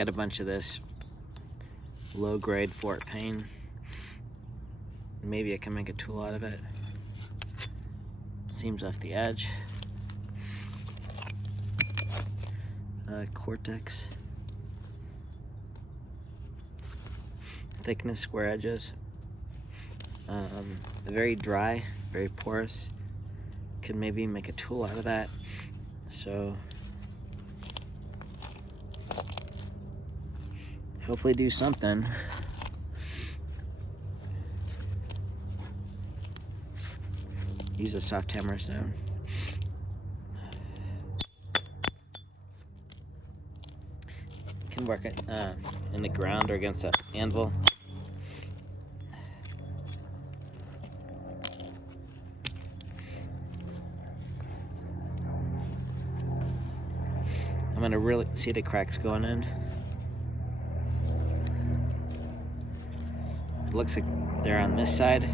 Got a bunch of this low-grade Fort Payne. Maybe I can make a tool out of it. Seams off the edge. Cortex. Thickness, square edges. Very dry, very porous. Could maybe make a tool out of that. So hopefully do something. Use a soft hammer stone. Can work it in the ground or against an anvil. I'm gonna really see the cracks going in. It looks like they're on this side.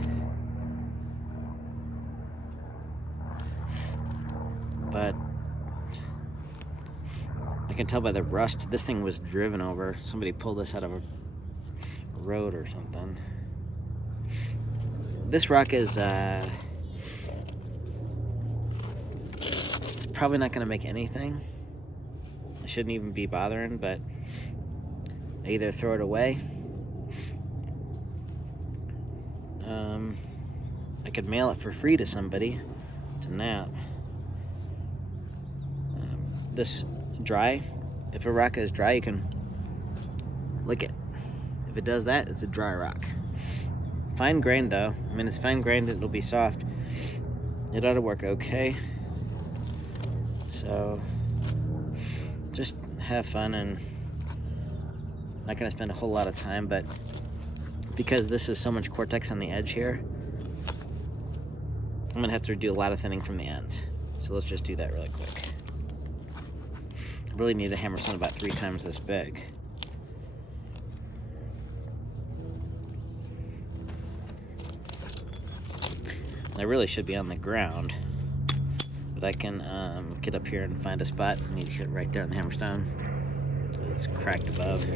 But I can tell by the rust, this thing was driven over. Somebody pulled this out of a road or something. This rock is, it's probably not gonna make anything. I shouldn't even be bothering, but I either throw it away. I could mail it for free to somebody, to Nat. This dry, if a rock is dry, you can lick it. If it does that, it's a dry rock. Fine grained though. I mean, it's fine grained, it'll be soft. It ought to work okay. So just have fun, and not gonna spend a whole lot of time, but because this is so much cortex on the edge here, I'm gonna have to do a lot of thinning from the ends. So let's just do that really quick. I really need a hammer stone about 3 times this big. And I really should be on the ground, but I can get up here and find a spot. I need to hit right there on the hammer stone. So it's cracked above.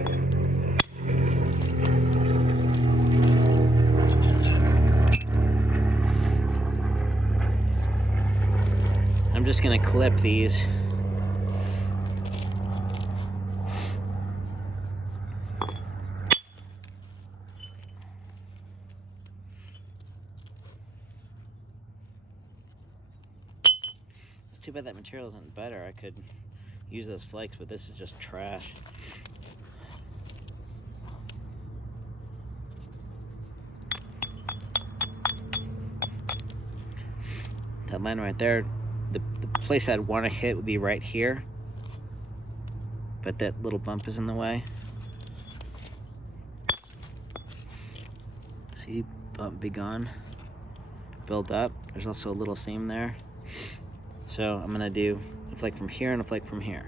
I'm just gonna clip these. It's too bad that material isn't better. I could use those flakes, but this is just trash. That line right there, the place I'd want to hit would be right here, but that little bump is in the way. See, bump be gone. Build up. There's also a little seam there. So I'm gonna do a flake from here and a flake from here.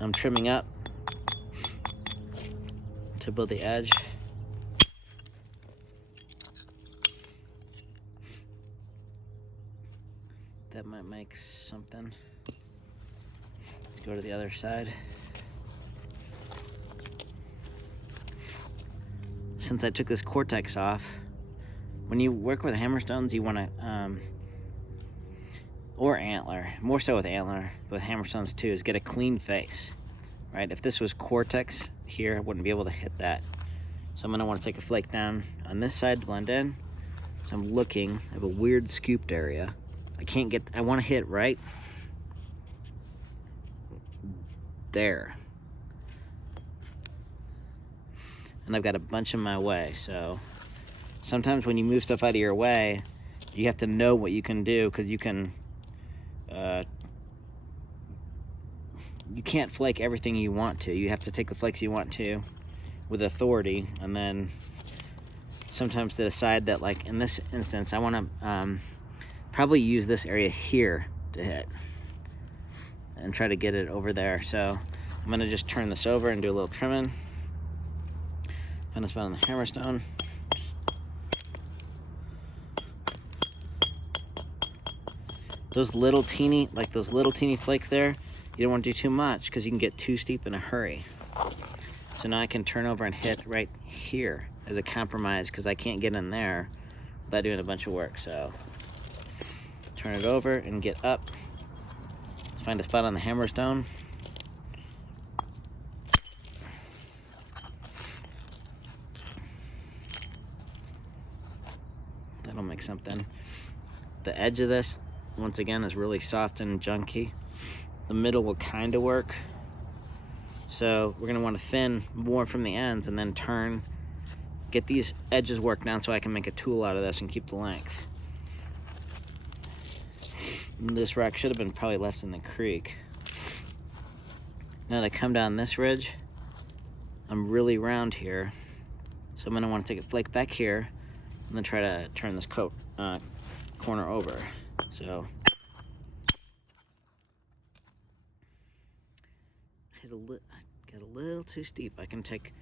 I'm trimming up to build the edge. That might make something. Let's go to the other side. Since I took this cortex off, when you work with hammerstones, you want to, or antler, more so with antler, but with hammerstones too, is get a clean face, right? If this was cortex here, I wouldn't be able to hit that. So I'm going to want to take a flake down on this side to blend in. So I'm looking, I have a weird scooped area. I want to hit right there. And I've got a bunch in my way, so sometimes when you move stuff out of your way, you have to know what you can do, because you can't flake everything you want to. You have to take the flakes you want to with authority, and then sometimes to decide that, like in this instance, I want to probably use this area here to hit and try to get it over there. So I'm gonna just turn this over and do a little trimming. Find a spot on the hammerstone. those little teeny flakes there, you don't want to do too much because you can get too steep in a hurry. So now I can turn over and hit right here as a compromise because I can't get in there without doing a bunch of work. So turn it over and get up. Let's find a spot on the hammerstone. That'll make something. The edge of this, once again, is really soft and junky. The middle will kind of work. So we're gonna want to thin more from the ends and then turn, get these edges worked down so I can make a tool out of this and keep the length. This rock should have been probably left in the creek. Now to come down this ridge, I'm really round here. So I'm gonna want to take a flake back here and then try to turn this corner over. So got a little too steep. I can take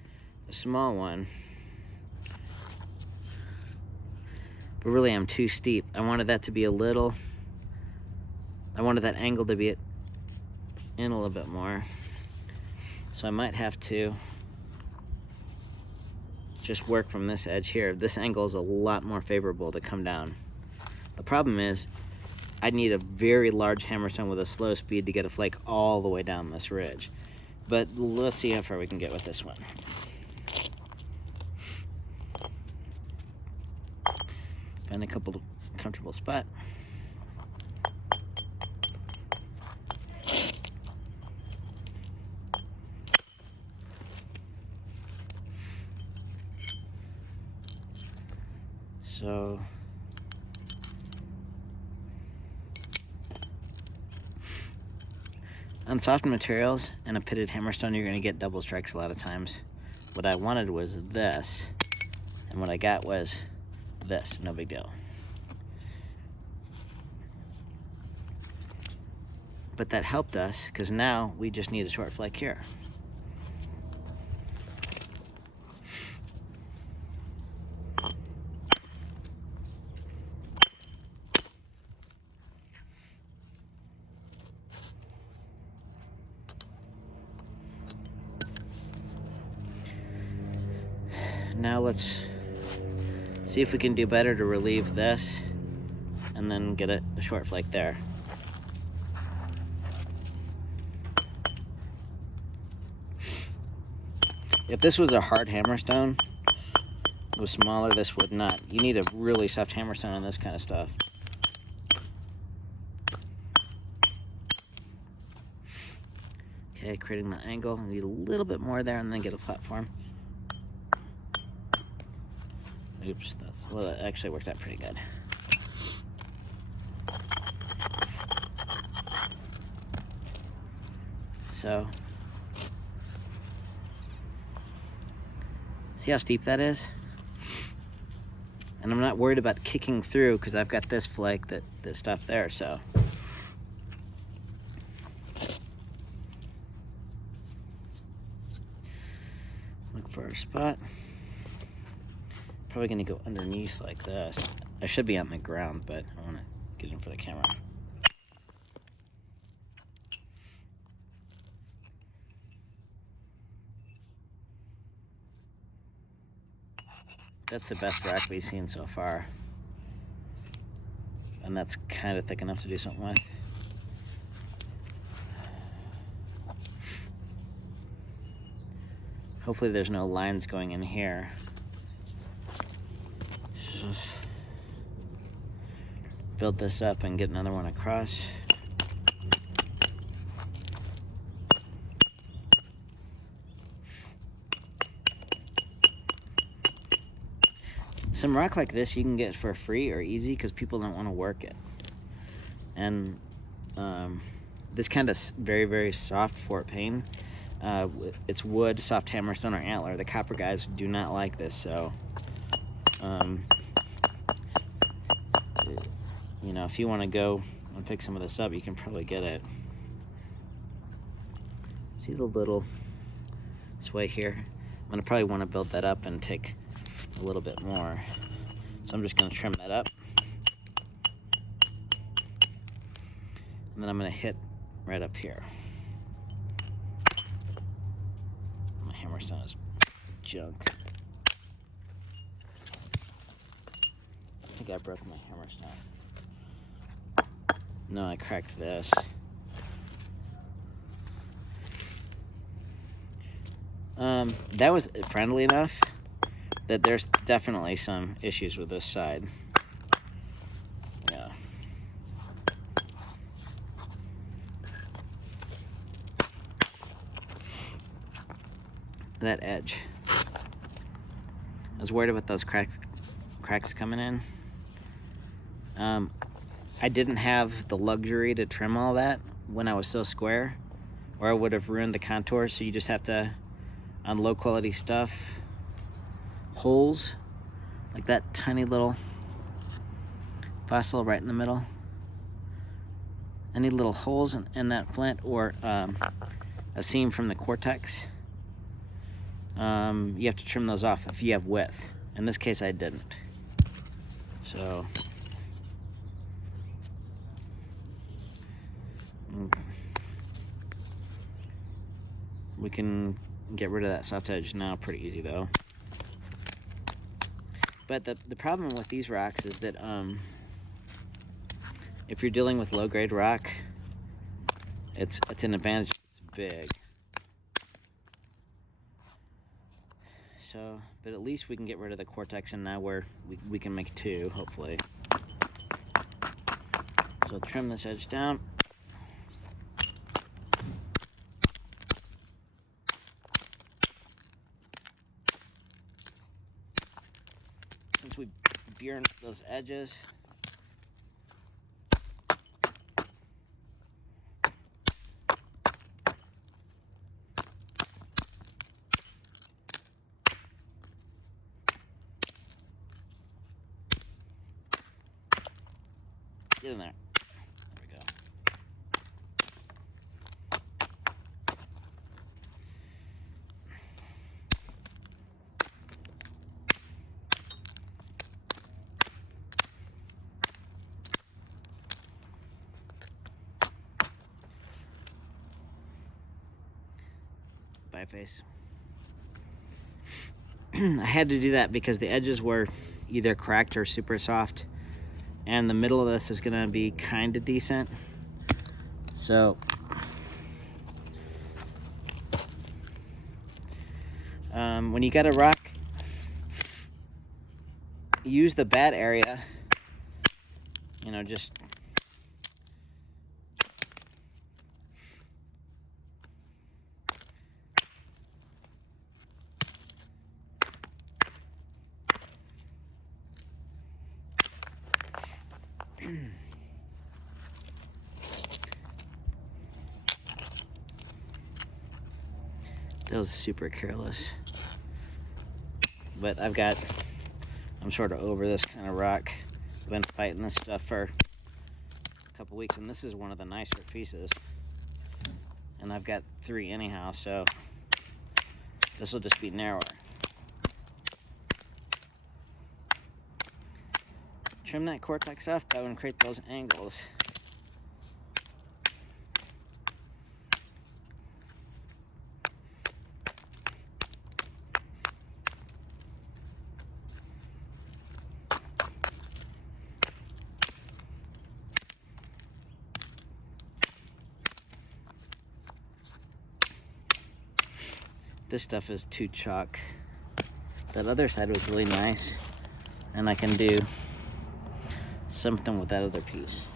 a small one, but really I'm too steep. I wanted that to be a little, I wanted that angle to be in a little bit more. So I might have to just work from this edge here. This angle is a lot more favorable to come down. The problem is I need a very large hammerstone with a slow speed to get a flake all the way down this ridge. But let's see how far we can get with this one. Find a comfortable spot. So on soft materials and a pitted hammerstone, you're going to get double strikes a lot of times. What I wanted was this, and what I got was this. No big deal. But that helped us because now we just need a short flake here. Now let's see if we can do better to relieve this and then get a short flake there. If this was a hard hammerstone, it was smaller, this would not. You need a really soft hammerstone on this kind of stuff. Okay, creating the angle. I need a little bit more there and then get a platform. Oops, well, that actually worked out pretty good. So, see how steep that is? And I'm not worried about kicking through because I've got this flake that stuff there, so. Look for a spot. Probably gonna go underneath like this. I should be on the ground, but I wanna get in for the camera. That's the best rock we've seen so far. And that's kind of thick enough to do something with. Hopefully there's no lines going in here. Just build this up and get another one across. Some rock like this you can get for free or easy because people don't want to work it. And this kind of very, very soft Fort Payne. It's wood, soft hammerstone, or antler. The copper guys do not like this, so you know, if you want to go and pick some of this up, you can probably get it. See the little sway here? I'm gonna probably want to build that up and take a little bit more. So I'm just gonna trim that up. And then I'm going to hit right up here. My hammerstone is junk. I think I broke my hammerstone. No, I cracked this. That was friendly enough that there's definitely some issues with this side. Yeah. That edge. I was worried about those cracks coming in. I didn't have the luxury to trim all that when I was so square, or I would have ruined the contour. So you just have to, on low quality stuff, holes like that tiny little fossil right in the middle. Any little holes in that flint, or a seam from the cortex, you have to trim those off if you have width. In this case, I didn't. So we can get rid of that soft edge now pretty easy though. But the problem with these rocks is that if you're dealing with low grade rock, it's an advantage. It's big. So, but at least we can get rid of the cortex, and now we can make two, hopefully. So I'll trim this edge down. Since we burned those edges, get in there. There we go. Bye, face. I had to do that because the edges were either cracked or super soft, and the middle of this is gonna be kind of decent. So when you got a rock, use the bad area, you know, just that was super careless. But I'm sort of over this kind of rock. I've been fighting this stuff for a couple weeks, and this is one of the nicer pieces. And I've got 3 anyhow, so this will just be narrower. Trim that cortex off, that would create those angles. This stuff is too chalk. That other side was really nice, and I can do something with that other piece.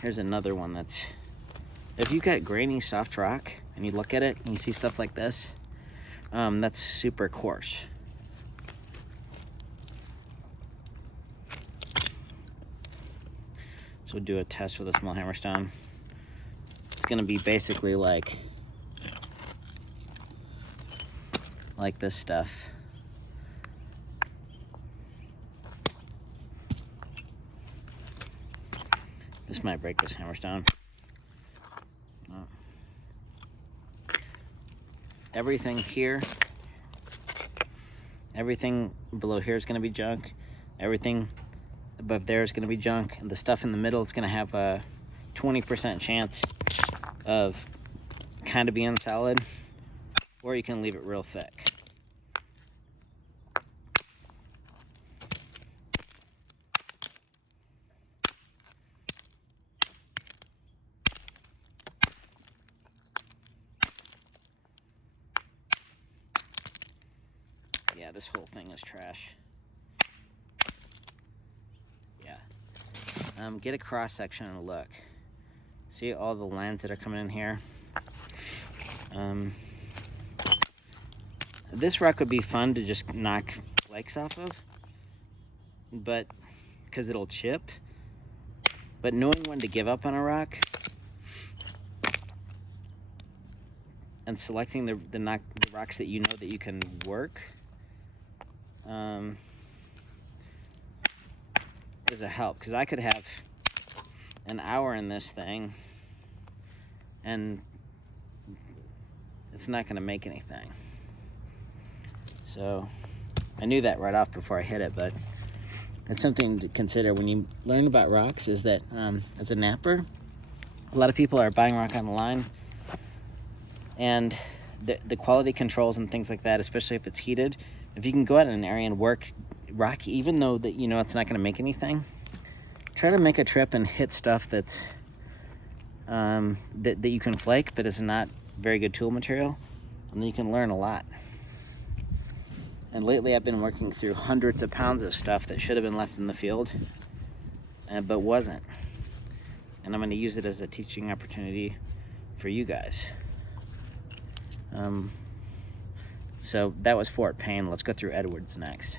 Here's another one that's, if you've got grainy soft rock and you look at it and you see stuff like this, that's super coarse. So we'll do a test with a small hammerstone. It's gonna be basically like this stuff. This might break this hammerstone. Everything here, everything below here is gonna be junk. Everything above there is going to be junk, and the stuff in the middle is going to have a 20% chance of kind of being solid, or you can leave it real thick. Yeah, this whole thing is trash. Yeah. Get a cross section and look. See all the lines that are coming in here? This rock would be fun to just knock flakes off of, but because it'll chip. But knowing when to give up on a rock and selecting the rocks that you know that you can work is a help, because I could have an hour in this thing and it's not going to make anything. So I knew that right off before I hit it, but it's something to consider when you learn about rocks, is that as a napper, a lot of people are buying rock on the line, and the quality controls and things like that, especially if it's heated, if you can go out in an area and work rock, even though that you know it's not going to make anything, try to make a trip and hit stuff that's that you can flake but is not very good tool material, and then you can learn a lot. And lately I've been working through hundreds of pounds of stuff that should have been left in the field, but wasn't. And I'm going to use it as a teaching opportunity for you guys. So that was Fort Payne. Let's go through Edwards next.